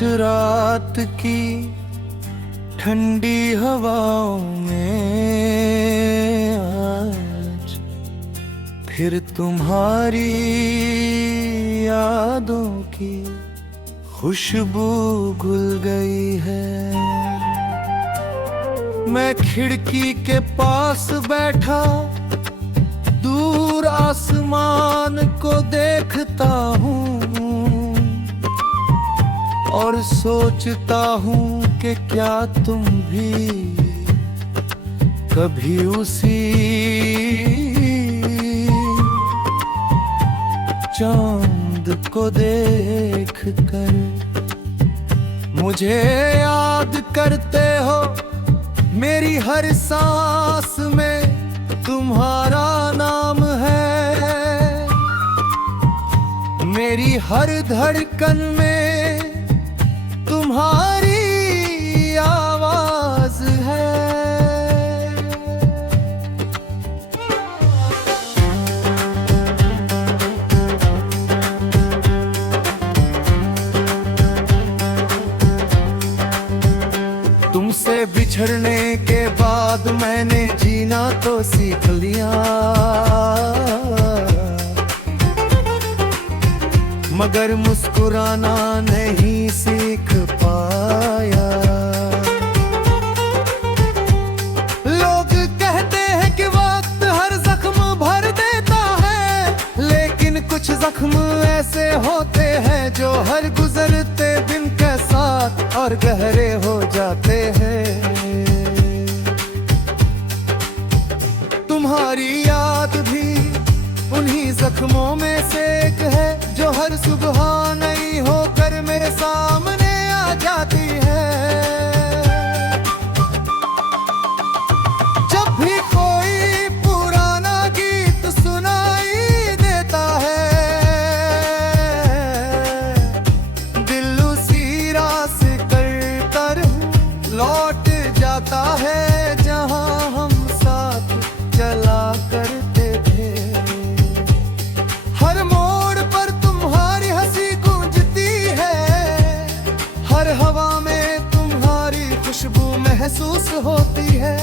रात की ठंडी हवाओं में आज फिर तुम्हारी यादों की खुशबू घुल गई है। मैं खिड़की के पास बैठा दूर आसमान को देखता हूँ और सोचता हूँ कि क्या तुम भी कभी उसी चांद को देख कर मुझे याद करते हो। मेरी हर सांस में तुम्हारा नाम है, मेरी हर धड़कन में तुम्हारी आवाज है। तुमसे बिछड़ने के बाद मैंने जीना तो सीख लिया, मगर मुस्कुराना नहीं सीख पाया। लोग कहते हैं कि वक्त हर जख्म भर देता है, लेकिन कुछ जख्म ऐसे होते हैं जो हर गुजरते दिन के साथ और गहरे हो जाते हैं। तुम्हारी याद भी उन्हीं जख्मों में से एक है जो हर सुबह नई होकर मेरे सामने आ जाती है। जब भी कोई पुराना गीत सुनाई देता है, दिल उसी रास्ते कर लौट जाता है जहां हम साथ चला करते थे। हर मोड़ पर तुम्हारी हंसी गूंजती है, हर हवा में तुम्हारी खुशबू महसूस होती है।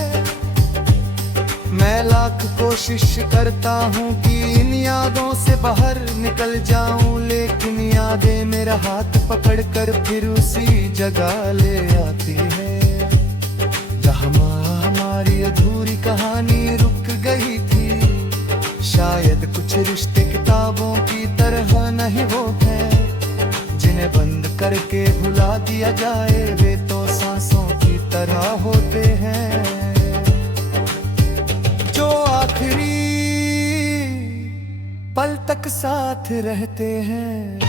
मैं लाख कोशिश करता हूँ कि इन यादों से बाहर निकल जाऊं, लेकिन यादें मेरा हाथ पकड़कर फिर उसी जगह ले आती है जहाँ हमारी अधूरी कहानी रुक गई थी। शायद कुछ रिश्ते किताबों की तरह नहीं वो हैं जिन्हें बंद करके भुला दिया जाए, वे तो सांसों की तरह होते हैं जो आखिरी पल तक साथ रहते हैं।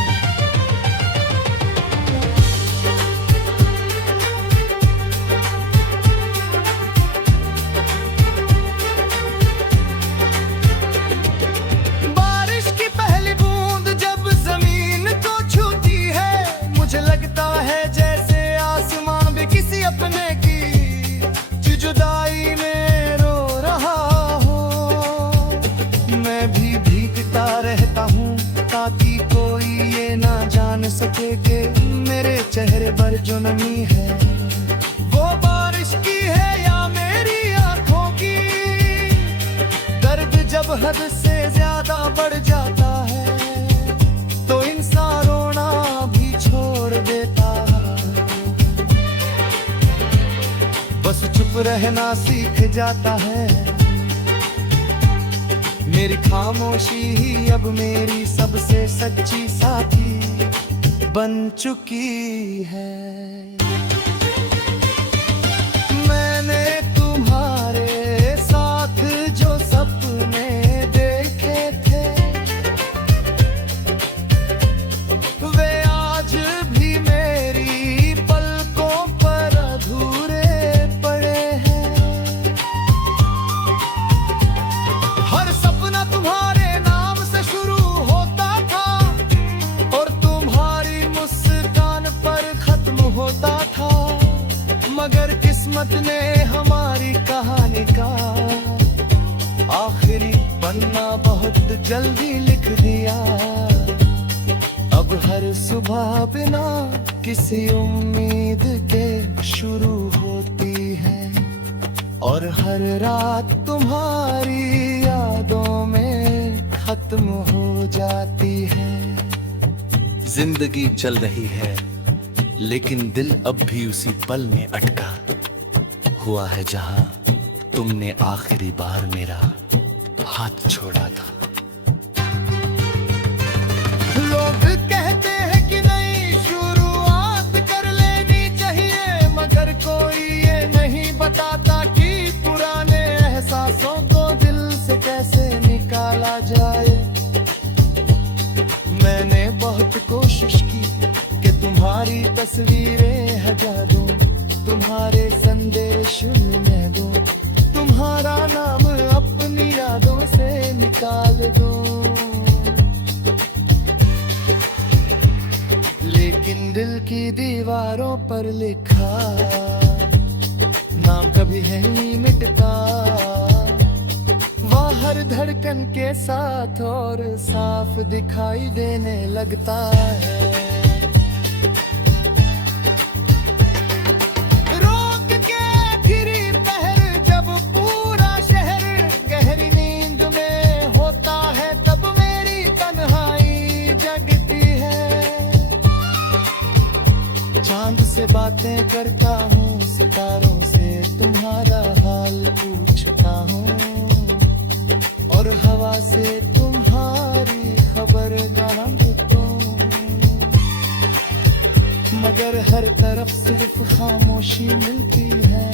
ताकि कोई ये ना जान सके कि मेरे चेहरे पर जो नमी है वो बारिश की है या मेरी आंखों की। दर्द जब हद से ज्यादा बढ़ जाता है तो इंसान रोना भी छोड़ देता, बस चुप रहना सीख जाता है। मेरी खामोशी ही अब मेरी सबसे सच्ची साथी बन चुकी है। मैंने तुम्हारे साथ जो सपने देखे थे वे आज भी मेरी पलकों पर अधूरे पड़े हैं। हर तुम्हारे नाम से शुरू होता था और तुम्हारी मुस्कान पर खत्म होता था, मगर किस्मत ने हमारी कहानी का आखिरी पन्ना बहुत जल्दी लिख दिया। अब हर सुबह बिना किसी उम्मीद के शुरू होती है और हर रात तुम्हारी यादों में खत्म हो जाती है। जिंदगी चल रही है लेकिन दिल अब भी उसी पल में अटका हुआ है जहां तुमने आखिरी बार मेरा हाथ छोड़ा था। लोग कहते हैं कि नई शुरुआत कर लेनी चाहिए, मगर कोई ये नहीं बताता कि पुराने एहसासों को दिल से कैसे निकाला जाए। मैंने बहुत कोशिश की कि तुम्हारी तस्वीरें हटा दूं, तुम्हारे संदेश मैं दूं, तुम्हारा नाम अपनी यादों से निकाल दूं, लेकिन दिल की दीवारों पर लिखा नाम कभी है नहीं मिटता। वह हर धड़कन के साथ और साफ दिखाई देने लगता है। रोक के आखिरी पहर जब पूरा शहर गहरी नींद में होता है, तब मेरी तन्हाई जगती है। चांद से बातें करता हूँ, सितारों से तुम्हारा हाल पूछता हूँ, और हवा से तुम्हारी खबर ढूंढता हूँ, मगर हर तरफ सिर्फ खामोशी मिलती है।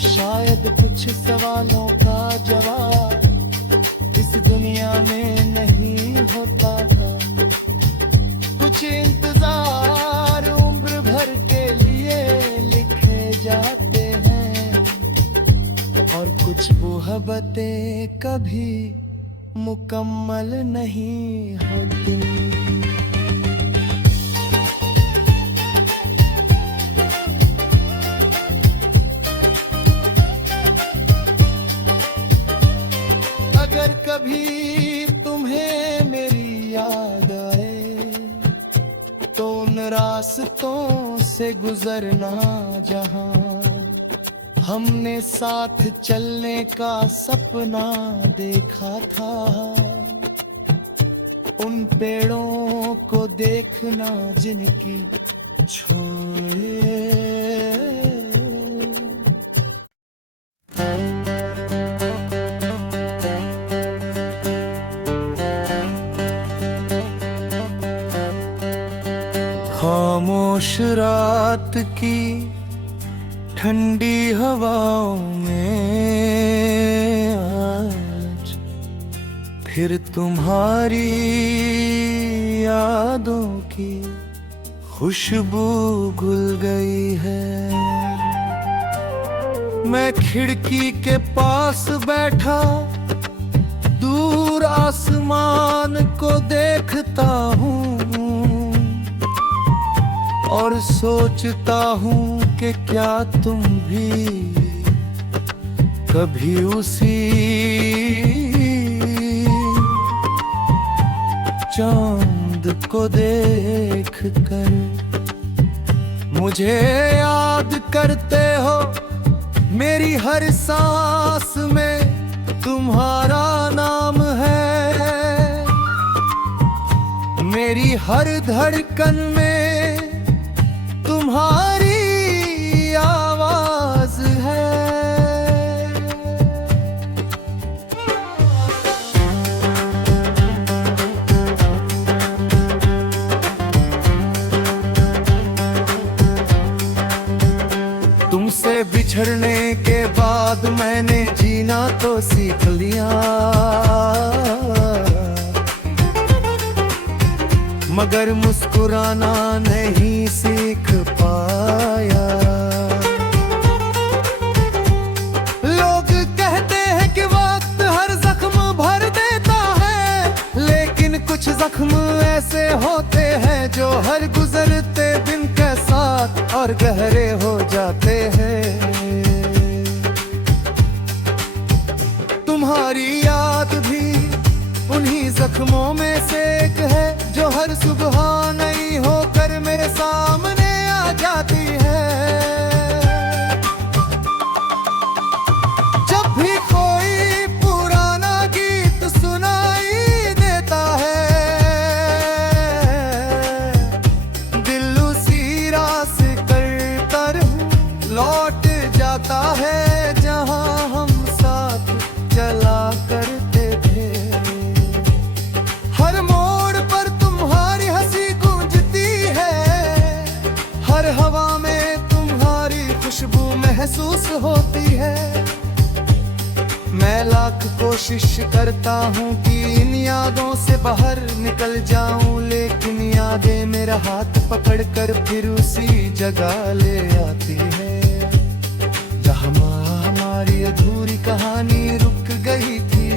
शायद कुछ सवालों का जवाब इस दुनिया में नहीं होता था। कुछ इंतजार उम्र भर के लिए लिखे जाते हैं, और कुछ मोहब्बतें कभी मुकम्मल नहीं होती। अगर कभी तुम्हें मेरी याद आए तो उन रास्तों से गुजरना जहां हमने साथ चलने का सपना देखा था। उन पेड़ों को देखना जिनकी छोए खामोश रात की ठंडी हवाओं में आज फिर तुम्हारी यादों की खुशबू घुल गई है। मैं खिड़की के पास बैठा दूर आसमान को देखता हूँ और सोचता हूँ कि क्या तुम भी कभी उसी चांद को देख कर मुझे याद करते हो। मेरी हर सांस में तुम्हारा नाम है, मेरी हर धड़कन में तुम्हारी आवाज है। तुमसे बिछड़ने के बाद मैंने जीना तो सीख लिया, मगर मुस्कुराना नहीं सीख पाया। लोग कहते हैं कि वक्त हर जख्म भर देता है, लेकिन कुछ जख्म ऐसे होते हैं जो हर गुजरते दिन के साथ और गहरे हो जाते हैं। तुम्हारी याद भी उन्हीं जख्मों में से एक है जो हर सुबह नई होकर मेरे साथ है जहां हम साथ चला करते थे। हर मोड़ पर तुम्हारी हंसी गूंजती है, हर हवा में तुम्हारी खुशबू महसूस होती है। मैं लाख कोशिश करता हूँ कि इन यादों से बाहर निकल जाऊं, लेकिन यादें मेरा हाथ पकड़ कर फिर उसी जगह ले आती है जहाँ हमारी अधूरी कहानी रुक गई थी।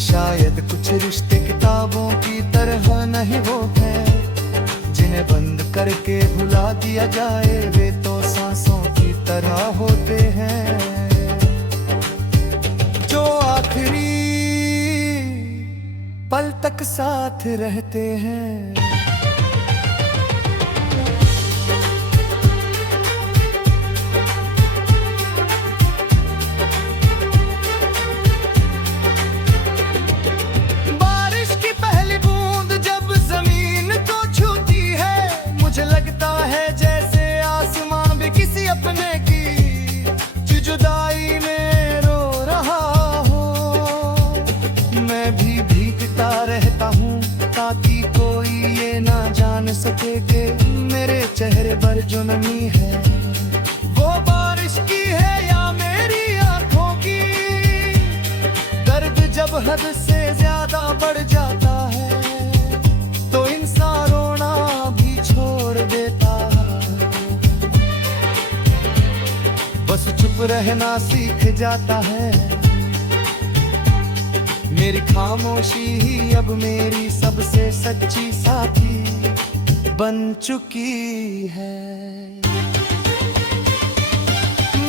शायद कुछ रिश्ते किताबों की तरह नहीं होते, जिन्हें बंद करके भुला दिया जाए, वे तो सांसों की तरह होते हैं जो आखिरी पल तक साथ रहते हैं। बारिश की पहली बूंद जब जमीन को छूती है, मुझे लगता है जैसे आसमां भी किसी अपने की जुदाई में रो रहा हो। मैं भी भीगता रहता हूँ ताकि कोई ये ना जान सके कि मेरे चेहरे पर जो नमी है वो बारिश की है या मेरी आंखों की। दर्द जब हद से ज्यादा बढ़ जाता है तो इंसान रोना भी छोड़ देता है, बस चुप रहना सीख जाता है। मेरी खामोशी ही अब मेरी सबसे सच्ची साथी बन चुकी है।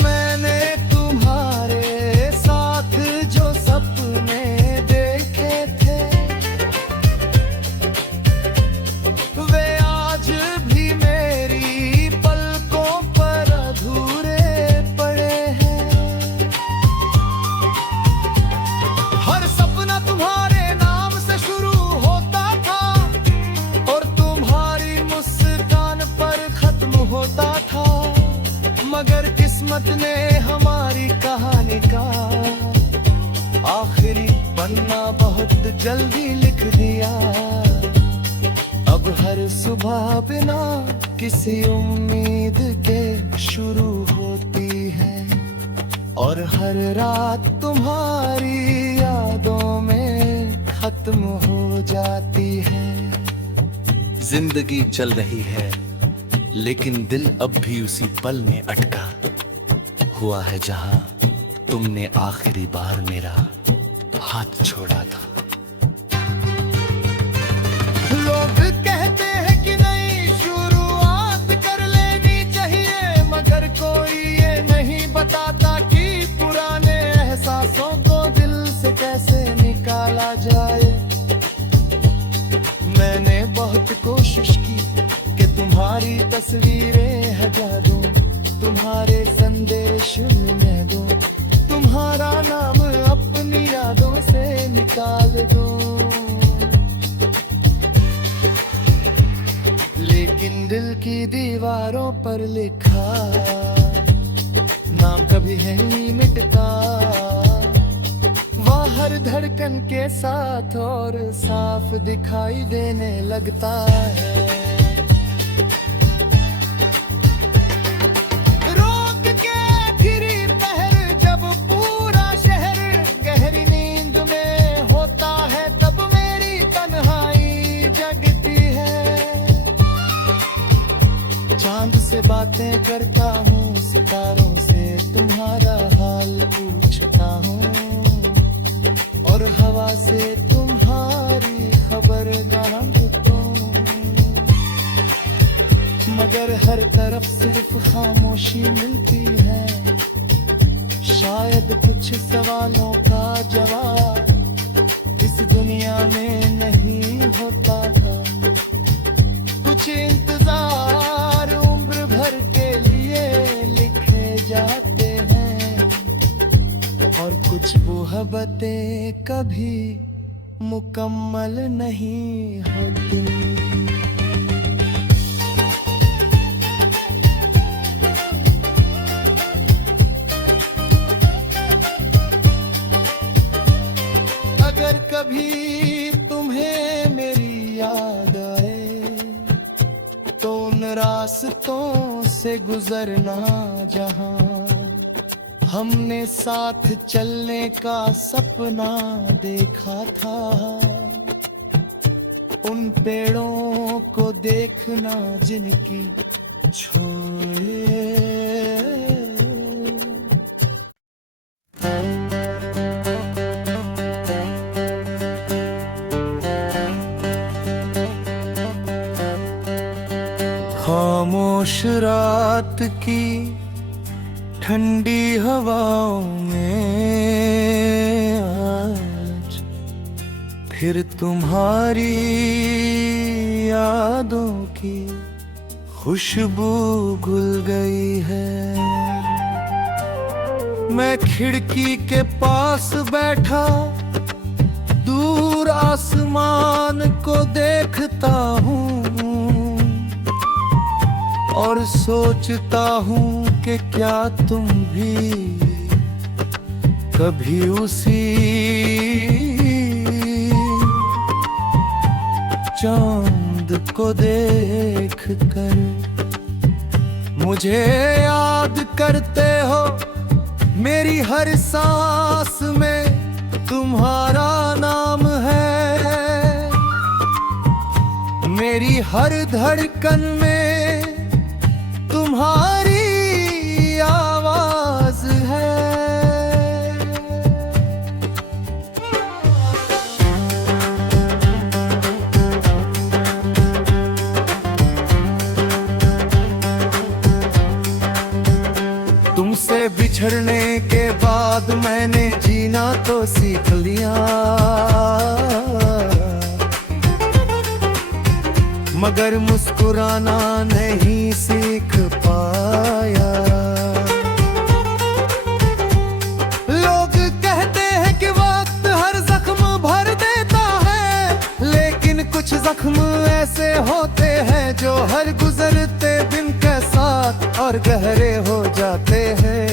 मैंने तुम्हारे साथ जो सपने देखे थे वे आज भी मेरी पलकों पर अधूरे पड़े हैं। हर सपना तुम्हारे नाम से शुरू होता था और तुम्हारी मुस्कान पर खत्म होता था, मगर किस्मत ने हमारी कहानी का आखिरी पन्ना बहुत जल्दी लिख दिया। अब हर सुबह बिना किसी उम्मीद के शुरू होती है और हर रात तुम्हारी यादों में खत्म हो जाती है। जिंदगी चल रही है लेकिन दिल अब भी उसी पल में अटका हुआ है जहां तुमने आखिरी बार मेरा हाथ छोड़ा था। लोग कहते हैं कि नई शुरुआत कर लेनी चाहिए, मगर कोई ये नहीं बताता कि पुराने एहसासों को दिल से कैसे निकाला जाए। मैंने बहुत कोशिश की कि तुम्हारी तस्वीरें हटा दूं, तुम्हारे संदेश मैं दूं, तुम्हारा नाम अपनी यादों से निकाल दूं, लेकिन दिल की दीवारों पर लिखा नाम कभी है नहीं मिटता। वह हर धड़कन के साथ और साफ दिखाई देने लगता है। रोक के फिरी पहर जब पूरा शहर गहरी नींद में होता है, तब मेरी तन्हाई जगती है। चांद से बातें करता हूँ, सितारों से तुम्हारा हाल पूछता हूँ और हवा से तुम्हारी खबर ढूंढता हूँ, मगर हर तरफ सिर्फ खामोशी मिलती है। शायद कुछ सवालों का जवाब इस दुनिया में नहीं होता था। कुछ इंतजार उम्र भर के लिए लिखे जाते हैं और कुछ मोहब्बतें कभी मुकम्मल नहीं होती। कभी तुम्हें मेरी याद आए तो उन रास्तों से गुजरना जहां हमने साथ चलने का सपना देखा था, उन पेड़ों को देखना जिनकी छोए। खामोश रात की ठंडी हवाओं में आज फिर तुम्हारी यादों की खुशबू घुल गई है। मैं खिड़की के पास बैठा दूर आसमान को देखता हूँ और सोचता हूँ कि क्या तुम भी कभी उसी चांद को देख कर मुझे याद करते हो। मेरी हर सांस में तुम्हारा नाम है, मेरी हर धड़कन में तुम्हारी आवाज है। तुमसे बिछड़ने के बाद मैंने जीना तो सीख लिया, मगर मुस्कुराना नहीं सीख पाया। लोग कहते हैं कि वक्त हर जख्म भर देता है, लेकिन कुछ जख्म ऐसे होते हैं जो हर गुजरते दिन के साथ और गहरे हो जाते हैं।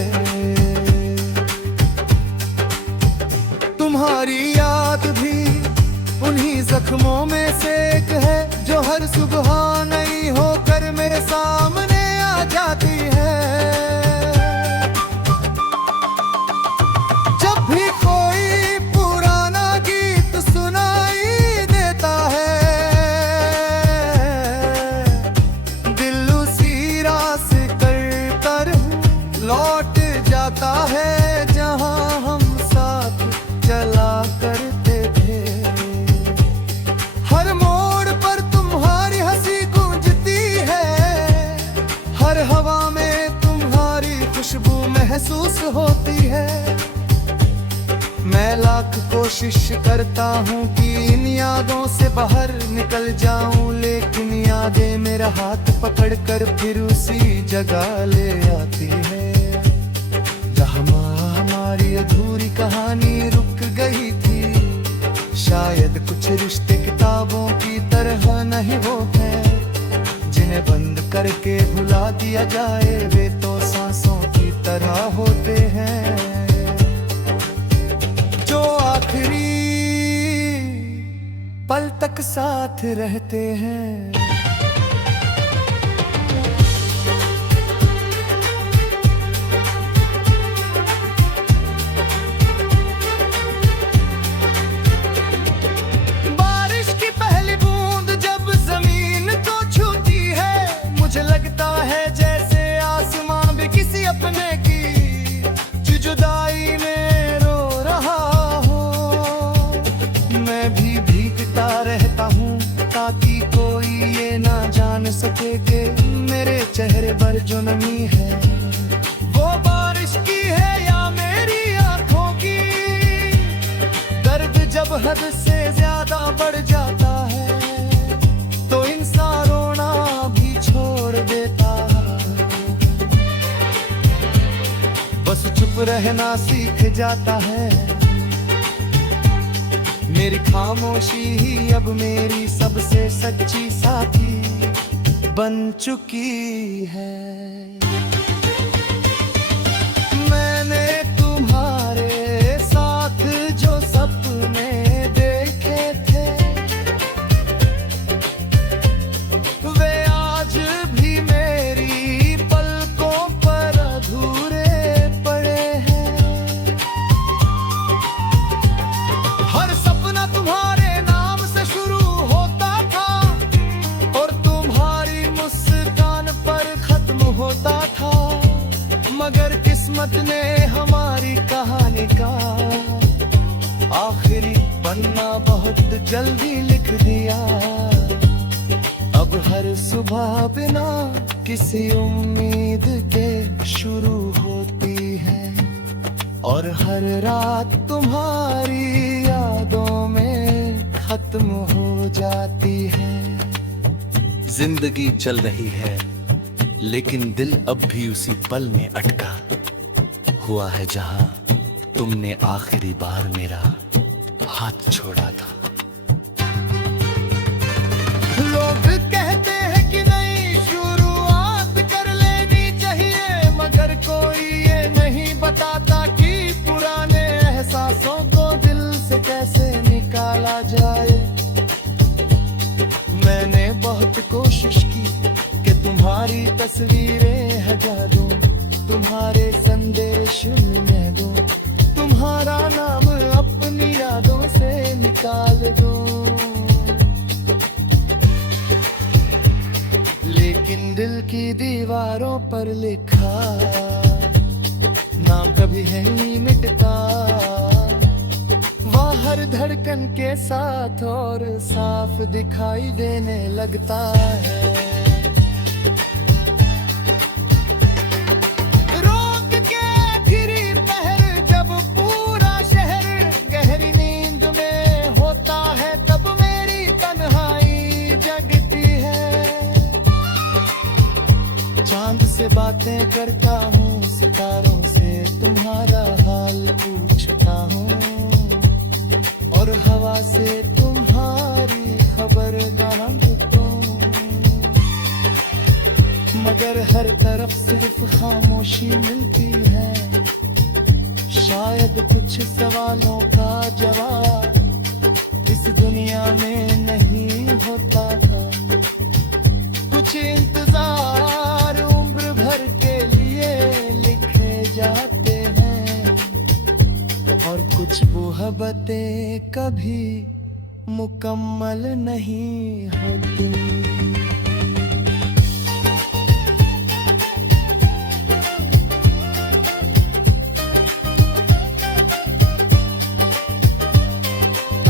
तुम्हारी याद भी उन्हीं जख्मों में से एक है जो हर सुबह नई होकर मेरे सामने आ जाती है। जब भी कोई पुराना गीत सुनाई देता है, दिल उसी रास्ते कर लौट जाता है जहां हम साथ चला करते थे। हर मोड़ पर तुम्हारी हंसी गूंजती है, हर हवा में तुम्हारी खुशबू महसूस होती है। मैं लाख कोशिश करता हूँ कि इन यादों से बाहर निकल जाऊं, लेकिन यादें मेरा हाथ पकड़कर फिर उसी जगह ले आती है जहाँ हमारी अधूरी कहानी रुक गई थी। शायद कुछ रिश्ते किताबों की तरह नहीं वो हैं जिन्हें बंद करके भुला दिया जाए, वे तो सांसों की तरह होते हैं जो आखिरी पल तक साथ रहते हैं। ताकि कोई ये ना जान सके कि मेरे चेहरे पर जो नमी है वो बारिश की है या मेरी आंखों की। दर्द जब हद से ज्यादा बढ़ जाता है तो इंसान रोना भी छोड़ देता, बस चुप रहना सीख जाता है। मेरी खामोशी ही अब मेरी सबसे सच्ची साथी बन चुकी है। मैंने तुम्हारे साथ जो सपने देखे पन्ना बहुत जल्दी लिख दिया। अब हर सुबह बिना किसी उम्मीद के शुरू होती है, और हर रात तुम्हारी यादों में खत्म हो जाती है। जिंदगी चल रही है लेकिन दिल अब भी उसी पल में अटका हुआ है जहां तुमने आखिरी बार मेरा हाथ छोड़ा था। लोग कहते हैं कि नई शुरुआत कर लेनी चाहिए, मगर कोई ये नहीं बताता कि पुराने एहसासों को दिल से कैसे निकाला जाए। मैंने बहुत कोशिश की कि तुम्हारी तस्वीरें हटा दूं, तुम्हारे संदेश मैं दूं, तुम्हारा नाम अपनी यादों से निकाल दूं, लेकिन दिल की दीवारों पर लिखा नाम कभी है नहीं मिटता। वह हर धड़कन के साथ और साफ दिखाई देने लगता है। रोक के फिरी पहर जब पूरा शहर गहरी नींद में होता है, तब मेरी तन्हाई जगती है। चांद से बातें करता हूँ, सितारों से तुम्हारा हाल पूछता हूँ, और हवा से तुम्हारी खबर ढूंढता हूँ, मगर हर तरफ सिर्फ खामोशी मिलती है। शायद कुछ सवालों का जवाब इस दुनिया में नहीं होता था। कुछ इंतजार उम्र भर के लिए लिखे जाते हैं, और कुछ मोहब्बतें कभी मुकम्मल नहीं होती।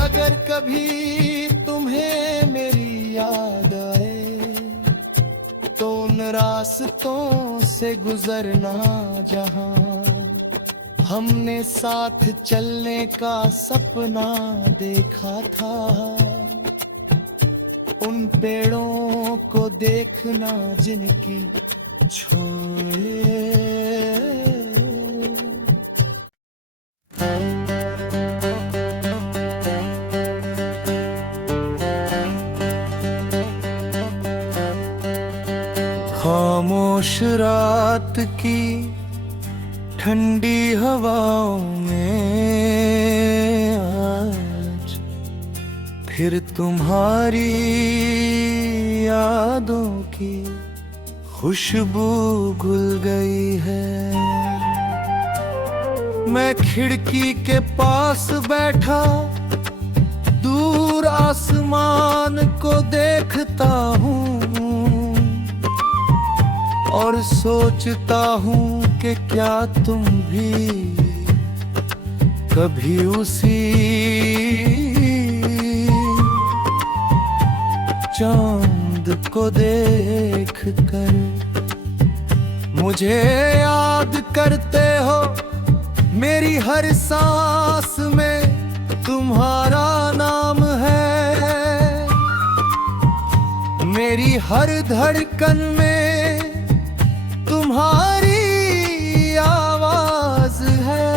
अगर कभी तुम्हें मेरी याद आए तो उन रास्तों से गुजरना जहां हमने साथ चलने का सपना देखा था। उन पेड़ों को देखना जिनकी छोए खामोश रात की ठंडी हवाओं में आज फिर तुम्हारी यादों की खुशबू घुल गई है। मैं खिड़की के पास बैठा दूर आसमान को देखता हूँ, और सोचता हूँ कि क्या तुम भी कभी उसी चांद को देख कर मुझे याद करते हो। मेरी हर सांस में तुम्हारा नाम है, मेरी हर धड़कन में तुम्हारी आवाज है।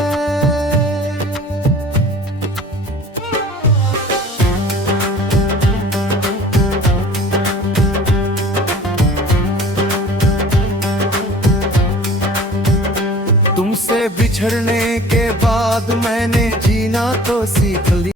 तुमसे बिछड़ने के बाद मैंने जीना तो सीख लिया।